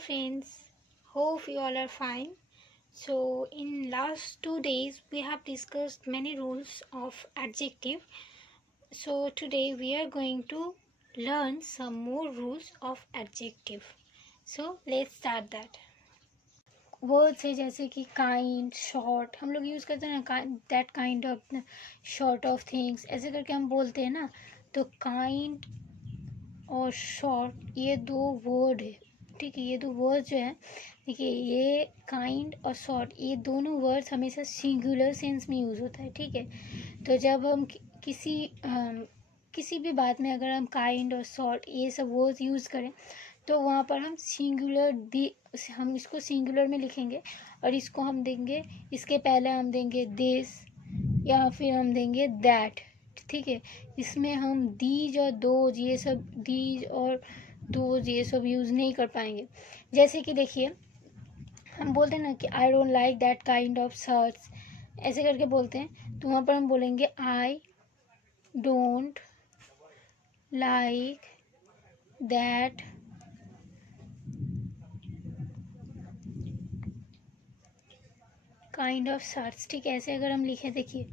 friends, hope you all are fine. So in last 2 days we have discussed many rules of adjective. So today we are going to learn some more rules of adjective. So let's start that. Words है जैसे कि kind, short, हम लोग use करते हैं ना, that kind of, short of things, ऐसे करके हम बोलते हैं ना। तो काइंड और शॉर्ट ये दो वर्ड है, ठीक है। ये दो वर्ड जो है, देखिए, ये काइंड और शॉर्ट ये दोनों वर्ड्स हमेशा सिंगुलर सेंस में यूज़ होता है, ठीक है। तो जब हम किसी भी बात में अगर हम काइंड और शॉर्ट ये सब वर्ड्स यूज़ करें तो वहाँ पर हम इसको सिंगुलर में लिखेंगे और इसको हम देंगे, इसके पहले हम देंगे दिस या फिर हम देंगे दैट, ठीक है। इसमें हम दीज और दोज ये सब, दीज और दोज ये सब यूज़ नहीं कर पाएंगे। जैसे कि देखिए, हम बोलते हैं ना कि I don't like that kind of shirts, ऐसे करके बोलते हैं। तो वहाँ पर हम बोलेंगे I don't like that kind of shirts, ठीक है। ऐसे अगर हम लिखें, देखिए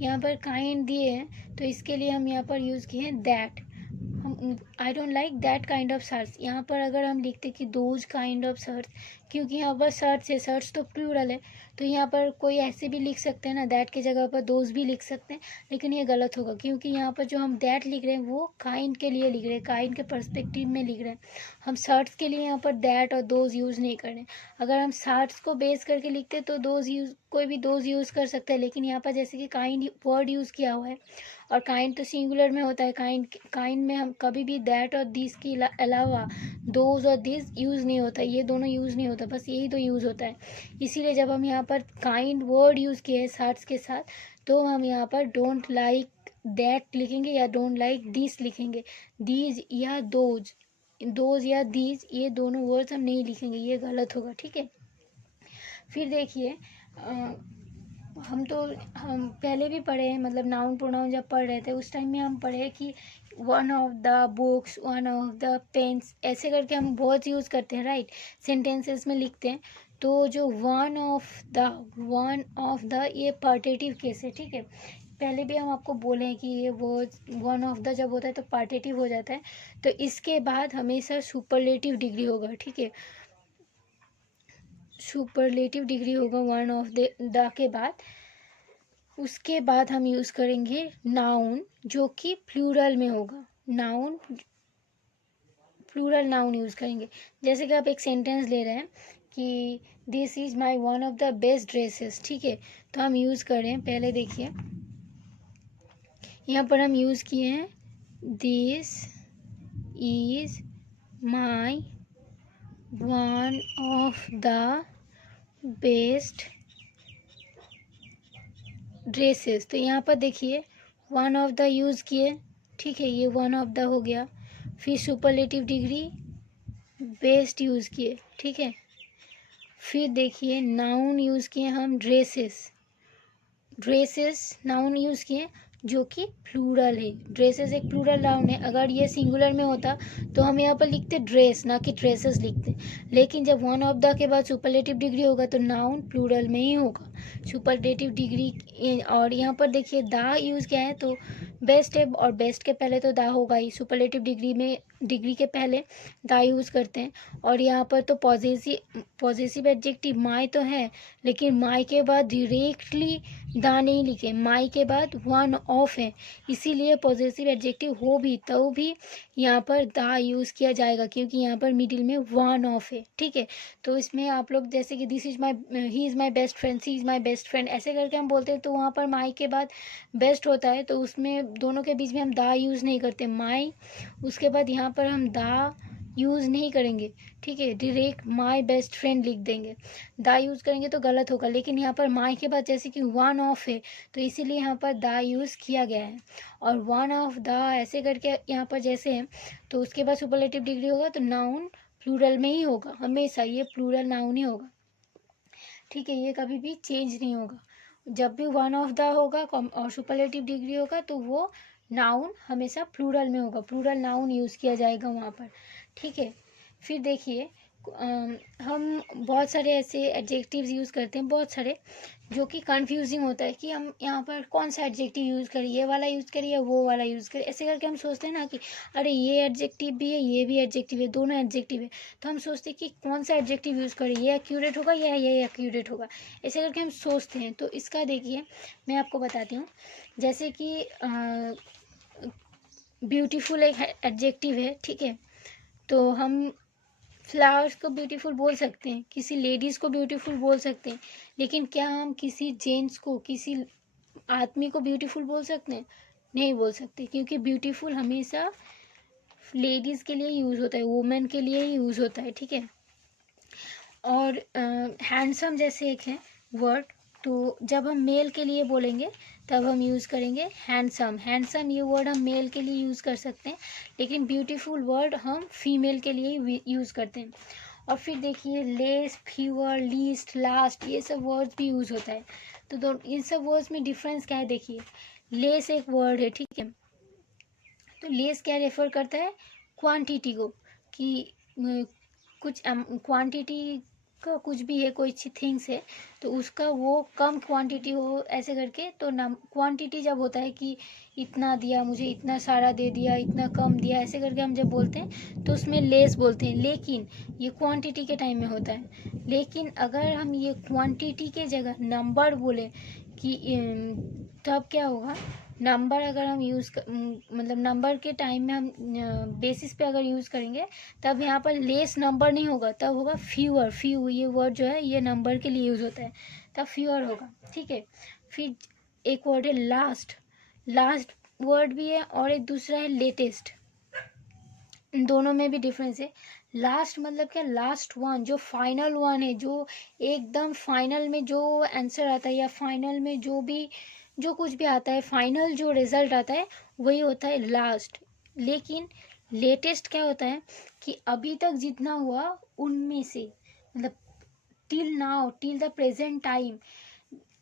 यहाँ पर काइंड दिए हैं तो इसके लिए हम यहाँ पर यूज़ किए हैं दैट। हम I don't like that kind of shirts, यहाँ पर अगर हम लिखते कि दोज काइंड ऑफ शर्ट्स, क्योंकि यहाँ पर शर्ट्स है, शर्ट्स तो प्लूरल है, तो यहाँ पर कोई ऐसे भी लिख सकते हैं ना, दैट की जगह पर दोज भी लिख सकते हैं, लेकिन ये गलत होगा क्योंकि यहाँ पर जो हम दैट लिख रहे हैं वो काइंड के लिए लिख रहे हैं, काइंड के पर्सपेक्टिव में लिख रहे हैं। हम शर्ट्स के लिए यहाँ पर दैट और दोज यूज़ नहीं कर रहे हैं। अगर हम शर्ट्स को बेस करके लिखते तो कोई भी दोज यूज़ कर सकता है, लेकिन यहाँ पर जैसे कि काइंड वर्ड यूज़ किया हुआ है और काइंड तो सिंगुलर में होता है, काइंड में हम कभी भी दैट और दिस के अलावा दोज और दिस यूज़ नहीं होता, ये दोनों यूज़ नहीं होता, बस यही तो यूज़ होता है। इसीलिए जब हम यहाँ पर काइंड वर्ड यूज़ किए हैं शर्ट्स के साथ, तो हम यहाँ पर डोंट लाइक दैट लिखेंगे या डोंट लाइक दिस लिखेंगे। दीज या दोज या दीज ये दोनों वर्ड्स हम नहीं लिखेंगे, ये गलत होगा, ठीक है। फिर देखिए, हम पहले भी पढ़े हैं, मतलब नाउन प्रोनाउन जब पढ़ रहे थे उस टाइम में हम पढ़े कि one of the books, one of the pens, ऐसे करके हम बहुत यूज़ करते हैं, राइट, सेंटेंसेस में लिखते हैं। तो जो वन ऑफ द ये पार्टेटिव केस है, ठीक है। पहले भी हम आपको बोले हैं कि ये वर्ड वन ऑफ द जब होता है तो पार्टेटिव हो जाता है, तो इसके बाद हमेशा सुपरलेटिव डिग्री होगा, ठीक है। सुपरलेटिव डिग्री होगा वन ऑफ द के बाद। उसके बाद हम यूज़ करेंगे नाउन जो कि प्लूरल में होगा, प्लूरल नाउन यूज़ करेंगे। जैसे कि आप एक सेंटेंस ले रहे हैं कि this is my one of the best dresses, ठीक है। तो हम यूज़ कर रहे हैं, पहले देखिए यहाँ पर हम यूज़ किए हैं this is my one of the best dresses. तो यहाँ पर देखिए वन ऑफ द यूज़ किए, ठीक है, ये वन ऑफ द हो गया। फिर सुपरलेटिव डिग्री बेस्ट यूज़ किए, ठीक है। फिर देखिए नाउन यूज़ किए हम ड्रेसेस नाउन यूज़ किए जो कि प्लूरल है। ड्रेसेस एक प्लूरल नाउन है, अगर ये सिंगुलर में होता तो हम यहाँ पर लिखते ड्रेस, ना कि ड्रेसेस लिखते, लेकिन जब वन ऑफ द के बाद सुपरलेटिव डिग्री होगा तो नाउन प्लूरल में ही होगा, सुपरलेटिव डिग्री। और यहाँ पर देखिए द यूज़ किया है, तो बेस्ट है और बेस्ट के पहले तो द होगा ही, सुपरलेटिव डिग्री के पहले द यूज़ करते हैं। और यहाँ पर तो पॉजेसिव एडजेक्टिव माई तो है, लेकिन माई के बाद डायरेक्टली दा नहीं लिखे, माई के बाद वन ऑफ है, इसीलिए पॉजेसिव एडजेक्टिव हो भी तो भी यहाँ पर दा यूज़ किया जाएगा क्योंकि यहाँ पर मिडिल में वन ऑफ है, ठीक है। तो इसमें आप लोग जैसे कि this is he is my best friend, she is my best friend, ऐसे करके हम बोलते हैं, तो वहाँ पर माई के बाद बेस्ट होता है, तो उसमें दोनों के बीच में हम दा यूज़ नहीं करते, माई उसके बाद यहाँ पर हम दा यूज़ नहीं करेंगे, ठीक है, डायरेक्ट माई बेस्ट फ्रेंड लिख देंगे। दा यूज़ करेंगे तो गलत होगा, लेकिन यहाँ पर माई के बाद जैसे कि वन ऑफ है तो इसीलिए यहाँ पर दा यूज़ किया गया है। और वन ऑफ द ऐसे करके यहाँ पर जैसे है, तो उसके बाद सुपरलेटिव डिग्री होगा तो नाउन प्लूरल में ही होगा, हमेशा ये प्लूरल नाउन ही होगा, ठीक है, ये कभी भी चेंज नहीं होगा। जब भी वन ऑफ द होगा और सुपरलेटिव डिग्री होगा तो वो नाउन हमेशा प्लूरल में होगा, प्लूरल नाउन यूज़ किया जाएगा वहाँ पर, ठीक है। फिर देखिए हम बहुत सारे ऐसे एडजेक्टिव्स यूज़ करते हैं, बहुत सारे, जो कि कंफ्यूजिंग होता है कि हम यहाँ पर कौन सा एडजेक्टिव यूज़ करें, ये वाला यूज़ करें या वो वाला यूज़ करें। ऐसे करके हम सोचते हैं ना कि अरे ये एडजेक्टिव भी है, ये भी एडजेक्टिव है, दोनों एडजेक्टिव है, तो हम सोचते हैं कि कौन सा एडजेक्टिव यूज़ करें, ये एक्यूरेट होगा या ये एक्यूरेट होगा। ऐसे करके हम सोचते हैं। तो इसका देखिए मैं आपको बताती हूँ। जैसे कि ब्यूटीफुल एक एडजेक्टिव है, ठीक है, तो हम फ्लावर्स को ब्यूटीफुल बोल सकते हैं, किसी लेडीज़ को ब्यूटीफुल बोल सकते हैं, लेकिन क्या हम किसी जेंट्स को, किसी आदमी को ब्यूटीफुल बोल सकते हैं? नहीं बोल सकते, क्योंकि ब्यूटीफुल हमेशा लेडीज़ के लिए यूज़ होता है, वुमेन के लिए ही यूज़ होता है, ठीक है। और हैंडसम जैसे एक है वर्ड, तो जब हम मेल के लिए बोलेंगे तब हम यूज़ करेंगे हैंडसम। हैंडसम ये वर्ड हम मेल के लिए यूज़ कर सकते हैं, लेकिन ब्यूटीफुल वर्ड हम फीमेल के लिए यूज़ करते हैं। और फिर देखिए लेस, फ्यूअर, लीस्ट, लास्ट, ये सब वर्ड्स भी यूज़ होता है। तो इन सब वर्ड्स में डिफरेंस क्या है देखिए। लेस एक वर्ड है, ठीक है, तो लेस क्या रेफर करता है? क्वांटिटी को, कि कुछ क्वांटिटी का कुछ भी है, कोई थिंग्स है, तो उसका वो कम क्वांटिटी हो ऐसे करके, तो नाम क्वांटिटी जब होता है कि इतना दिया मुझे, इतना सारा दे दिया, इतना कम दिया, ऐसे करके हम जब बोलते हैं तो उसमें लेस बोलते हैं, लेकिन ये क्वांटिटी के टाइम में होता है। लेकिन अगर हम ये क्वांटिटी के जगह नंबर बोले कि तब क्या होगा? नंबर अगर हम मतलब नंबर के टाइम में हम बेसिस पे अगर यूज़ करेंगे, तब यहाँ पर लेस नंबर नहीं होगा, तब होगा फ्यूअर। ये वर्ड जो है ये नंबर के लिए यूज़ होता है, तब फ्यूअर होगा, ठीक है। फिर एक वर्ड है लास्ट। लास्ट वर्ड भी है और एक दूसरा है लेटेस्ट। इन दोनों में भी डिफरेंस है। लास्ट मतलब क्या? लास्ट वन, जो फाइनल वन है, जो एकदम फाइनल में जो आंसर आता है, या फाइनल में जो कुछ भी आता है, फाइनल जो रिजल्ट आता है वही होता है लास्ट। लेकिन लेटेस्ट क्या होता है कि अभी तक जितना हुआ उनमें से, मतलब till now, till the present time,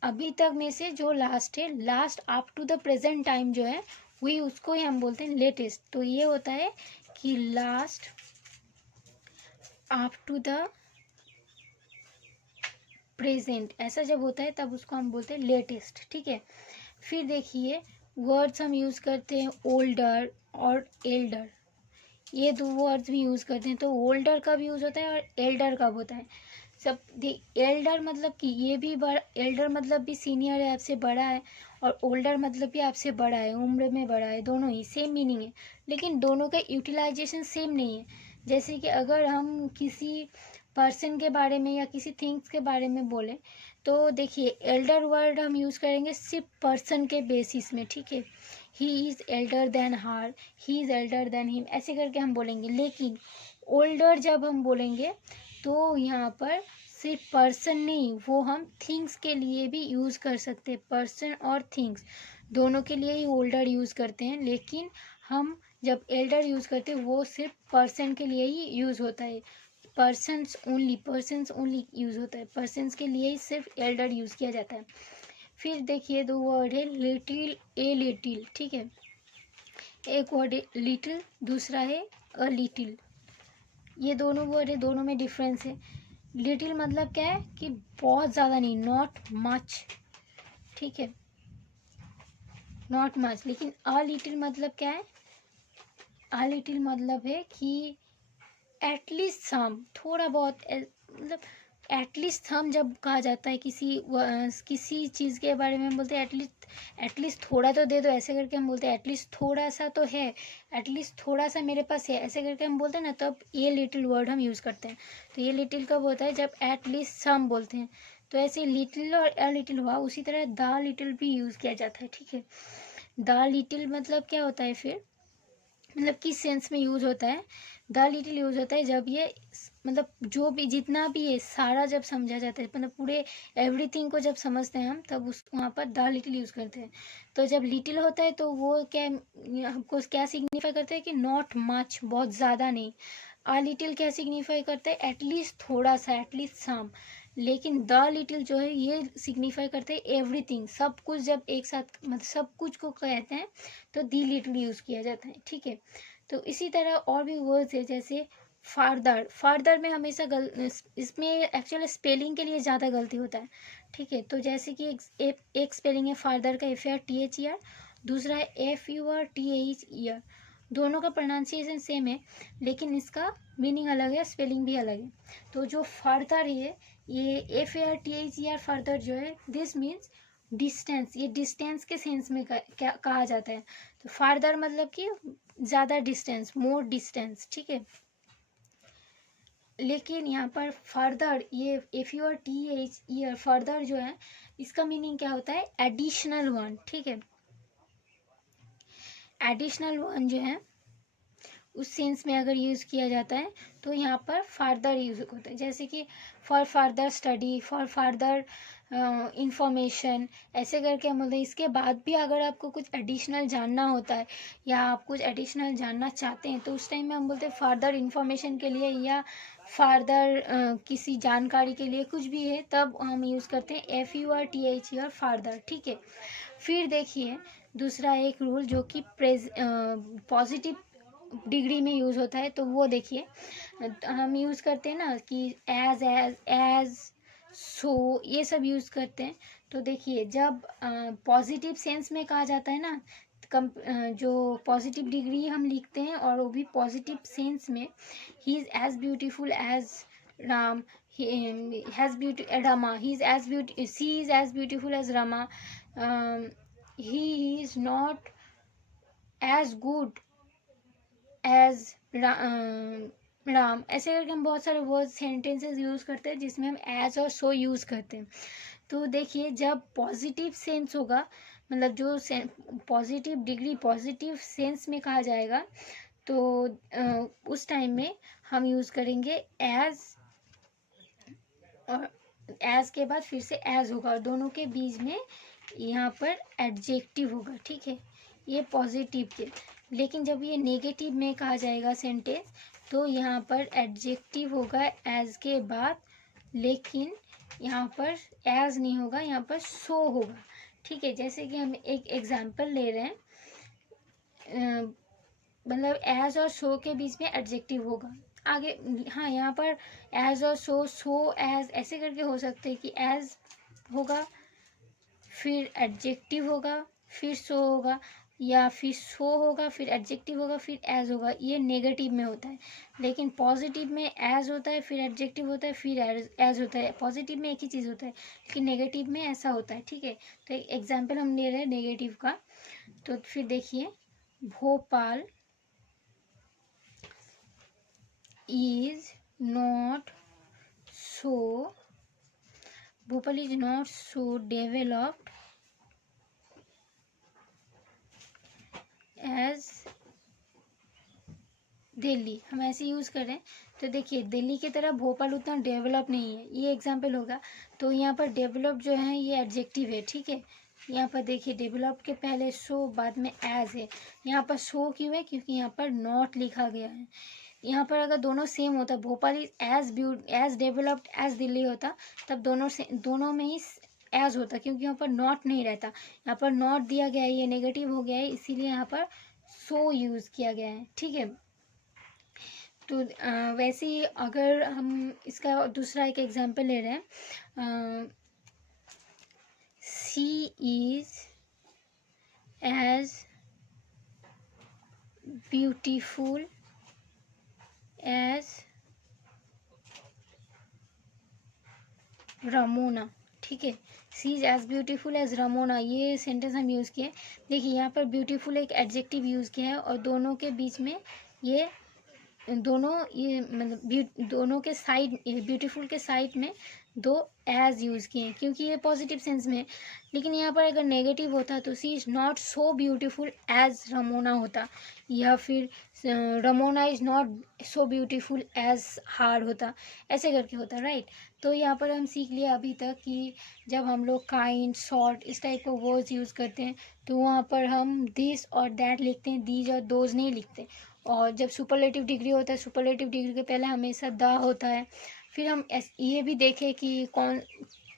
अभी तक में से जो लास्ट है, last up to the present time जो है, वही उसको ही हम बोलते हैं लेटेस्ट। तो ये होता है कि last up to the present, ऐसा जब होता है तब उसको हम बोलते हैं लेटेस्ट, ठीक है। फिर देखिए वर्ड्स हम यूज़ करते हैं ओल्डर और एल्डर, ये दो वर्ड्स भी यूज़ करते हैं। तो ओल्डर कब यूज़ होता है और एल्डर कब होता है? सब एल्डर मतलब कि ये भी बड़ा, एल्डर मतलब भी सीनियर है, आपसे बड़ा है, और ओल्डर मतलब भी आपसे बड़ा है, उम्र में बड़ा है, दोनों ही सेम मीनिंग है, लेकिन दोनों का यूटिलाइजेशन सेम नहीं है। जैसे कि अगर हम किसी पर्सन के बारे में या किसी थिंग्स के बारे में बोलें, तो देखिए एल्डर वर्ड हम यूज़ करेंगे सिर्फ पर्सन के बेसिस में, ठीक है। He is elder than her, he is elder than him, ऐसे करके हम बोलेंगे। लेकिन ओल्डर जब हम बोलेंगे तो यहाँ पर सिर्फ पर्सन नहीं, वो हम थिंग्स के लिए भी यूज़ कर सकते हैं। पर्सन और थिंग्स दोनों के लिए ही ओल्डर यूज़ करते हैं, लेकिन हम जब एल्डर यूज़ करते हैं वो सिर्फ पर्सन के लिए ही यूज़ होता है। पर्सन्स ओनली यूज़ होता है, पर्सन्स के लिए ही सिर्फ एल्डर यूज़ किया जाता है। फिर देखिए दो वर्ड है लिटिल, ए लिटिल, ठीक है। एक वर्ड है लिटिल, दूसरा है अ लिटिल। ये दोनों वर्ड है, दोनों में डिफरेंस है। लिटिल मतलब क्या है कि बहुत ज़्यादा नहीं, नॉट मच, ठीक है, नॉट मच। लेकिन अ लिटिल मतलब क्या है? अ लिटिल मतलब है कि एटलीस्ट सम, थोड़ा बहुत, मतलब एटलीस्ट सम जब कहा जाता है किसी चीज़ के बारे में, हम बोलते हैं एटलीस्ट थोड़ा तो दे दो, ऐसे करके हम बोलते हैं एटलीस्ट थोड़ा सा तो है, एटलीस्ट थोड़ा सा मेरे पास है, ऐसे करके हम बोलते हैं ना, तब ये लिटिल वर्ड हम यूज़ करते हैं। तो ये लिटिल कब होता है? जब एटलीस्ट सम बोलते हैं। तो ऐसे लिटिल और अ लिटिल हुआ, उसी तरह द लिटिल भी यूज़ किया जाता है, ठीक है। द लिटिल मतलब क्या होता है फिर, मतलब किस सेंस में यूज होता है? द लिटिल यूज होता है जब ये मतलब जो भी जितना भी है सारा जब समझा जाता है, मतलब पूरे एवरीथिंग को जब समझते हैं हम, तब उस वहाँ पर द लिटिल यूज करते हैं। तो जब लिटिल होता है तो वो क्या हमको क्या सिग्निफाई करता है कि नॉट मच, बहुत ज़्यादा नहीं। आ लिटिल क्या सिग्निफाई करता है? एटलीस्ट थोड़ा सा, एटलीस्ट सम। लेकिन द लिटिल जो है ये सिग्निफाई करते हैं एवरीथिंग, सब कुछ, जब एक साथ मतलब सब कुछ को कहते हैं तो दी लिटिल यूज़ किया जाता है, ठीक है। तो इसी तरह और भी वर्ड्स है, जैसे फारदर, फारदर में हमेशा इसमें एक्चुअली स्पेलिंग के लिए ज़्यादा गलती होता है, ठीक है। तो जैसे कि एक स्पेलिंग है फारदर का FARTHER, दूसरा है FURTHER, दोनों का प्रोनाउंसिएशन सेम है लेकिन इसका मीनिंग अलग है, स्पेलिंग भी अलग है। तो जो फारदर है, ये FARTHER फारदर जो है, दिस मीन्स डिस्टेंस, ये डिस्टेंस के सेंस में क्या कहा जाता है। तो फारदर मतलब कि ज़्यादा डिस्टेंस, मोर डिस्टेंस, ठीक है। लेकिन यहाँ पर फर्दर, ये FURTHER फर्दर जो है, इसका मीनिंग क्या होता है, एडिशनल वन, ठीक है। एडिशनल वन जो है उस सेंस में अगर यूज़ किया जाता है तो यहाँ पर फार्दर यूज होता है, जैसे कि for farther study, for farther information, ऐसे करके हम बोलते हैं। इसके बाद भी अगर आपको कुछ एडिशनल जानना होता है या आप कुछ एडिशनल जानना चाहते हैं तो उस टाइम में हम बोलते हैं फार्दर इंफॉर्मेशन के लिए या फार्दर किसी जानकारी के लिए, कुछ भी है तब हम यूज़ करते हैं FURTHER फार्दर, ठीक है। फिर देखिए दूसरा एक रूल जो कि पॉजिटिव डिग्री में यूज़ होता है, तो वो देखिए हम यूज़ करते हैं ना कि एज सो, ये सब यूज़ करते हैं। तो देखिए जब पॉजिटिव सेंस में कहा जाता है ना, जो पॉजिटिव डिग्री हम लिखते हैं और वो भी पॉजिटिव सेंस में, he is as beautiful as Ram, Rama, he is as she is as beautiful as Rama, he is not as good as Ram, ऐसे करके हम बहुत सारे वर्ड सेंटेंसेस यूज़ करते हैं जिसमें हम एज और सो यूज़ करते हैं। तो देखिए जब पॉजिटिव सेंस होगा, मतलब जो पॉजिटिव डिग्री पॉजिटिव सेंस में कहा जाएगा, तो उस टाइम में हम यूज़ करेंगे एज, और एज के बाद फिर से एज होगा और दोनों के बीच में यहाँ पर एडजेक्टिव होगा, ठीक है, ये पॉजिटिव के। लेकिन जब ये नेगेटिव में कहा जाएगा सेंटेंस तो यहाँ पर एडजेक्टिव होगा एज के बाद, लेकिन यहाँ पर एज नहीं होगा, यहाँ पर सो होगा, ठीक है। जैसे कि हम एक एग्जांपल ले रहे हैं, मतलब एज और सो के बीच में एडजेक्टिव होगा आगे, हाँ यहाँ पर एज और सो एज ऐसे करके हो सकते हैं कि एज होगा फिर एडजेक्टिव होगा फिर सो होगा, या फिर सो होगा फिर एडजेक्टिव होगा फिर एज होगा, ये नेगेटिव में होता है। लेकिन पॉजिटिव में एज होता है फिर एडजेक्टिव होता है फिर एज होता है, पॉजिटिव में एक ही चीज़ होता है लेकिन नेगेटिव में ऐसा होता है, ठीक है। तो एक एग्जाम्पल हम ले रहे हैं नेगेटिव का, तो फिर देखिए Bhopal is not so, Bhopal is not so developed as Delhi, हम ऐसे यूज़ कर रहे हैं। तो देखिए दिल्ली की तरह भोपाल उतना डेवलप नहीं है, ये एग्जाम्पल होगा। तो यहाँ पर डेवलप जो है ये एडजेक्टिव है, ठीक है। यहाँ पर देखिए डेवलप के पहले सो बाद में एज है, यहाँ पर सो क्यों है, क्योंकि यहाँ पर नॉट लिखा गया है। यहाँ पर अगर दोनों सेम होता, Bhopal is as developed as Delhi होता, तब दोनों में ही एज होता, क्योंकि यहाँ पर नॉट नहीं रहता। यहाँ पर नॉट दिया गया है, ये नेगेटिव हो गया है, इसीलिए यहाँ पर सो यूज़ किया गया है, ठीक है। तो वैसे ही अगर हम इसका दूसरा एक एग्जांपल ले रहे हैं, she is as beautiful as Ramona, ठीक है। She is as beautiful as Ramona, ये सेंटेंस हम यूज़ किए। देखिए यहाँ पर ब्यूटीफुल एक एडजेक्टिव यूज़ किया है और दोनों के बीच में ये मतलब दोनों के साइड, ब्यूटीफुल के साइड में दो एज यूज़ किए हैं क्योंकि ये पॉजिटिव सेंस में है। लेकिन यहाँ पर अगर नेगेटिव होता तो she is not so beautiful as Ramona होता, या फिर Ramona is not so beautiful as her होता, ऐसे करके होता, राइट। तो यहाँ पर हम सीख लिया अभी तक कि जब हम लोग काइंड, सॉर्ट इस टाइप के वर्ड्स यूज़ करते हैं तो वहाँ पर हम दिस और दैट लिखते हैं, दीज और दोज नहीं लिखते। और जब सुपरलेटिव डिग्री होता है, सुपरलेटिव डिग्री के पहले हमेशा द होता है। फिर हम ये भी देखें कि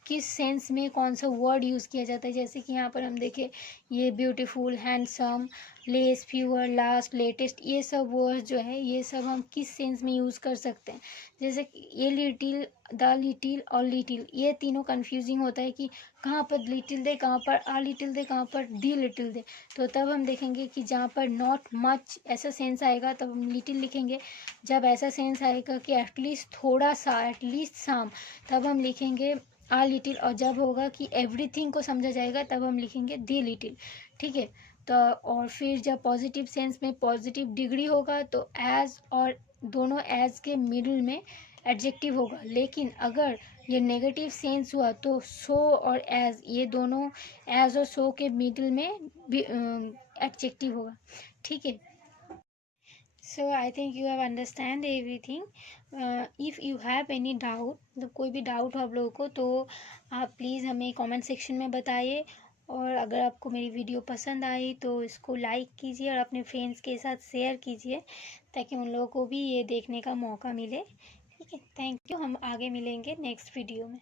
किस सेंस में कौन सा वर्ड यूज़ किया जाता है। जैसे कि यहाँ पर हम देखें, ये beautiful, handsome, less, fewer, last, latest, ये सब वर्ड जो है ये सब हम किस सेंस में यूज़ कर सकते हैं। जैसे कि ये लिटिल, द लिटिल और लिटिल, ये तीनों कंफ्यूजिंग होता है कि कहाँ पर लिटिल दे, कहाँ पर आ लिटिल दे, कहाँ पर दी लिटिल दे। तो तब हम देखेंगे कि जहाँ पर नॉट मच ऐसा सेंस आएगा तब हम लिटिल लिखेंगे। जब ऐसा सेंस आएगा कि एटलीस्ट थोड़ा सा, एटलीस्ट सम, तब हम लिखेंगे आ लिटिल। और जब होगा कि एवरीथिंग को समझा जाएगा तब हम लिखेंगे दी लिटिल। ठीक है। तो और फिर जब पॉजिटिव सेंस में पॉजिटिव डिग्री होगा तो एज, और दोनों एज के मिडिल में एडजेक्टिव होगा। लेकिन अगर ये नेगेटिव सेंस हुआ तो सो और एज, ये दोनों एज और सो के मिडिल में भी एडजेक्टिव होगा। ठीक है। So I think you have understand everything. If you have any doubt, मतलब कोई भी डाउट हो आप लोगों को, तो आप प्लीज़ हमें कमेंट सेक्शन में बताइए। और अगर आपको मेरी वीडियो पसंद आई तो इसको लाइक कीजिए और अपने फ्रेंड्स के साथ शेयर कीजिए ताकि उन लोगों को भी ये देखने का मौका मिले। ठीक है, थैंक यू। हम आगे मिलेंगे नेक्स्ट वीडियो में।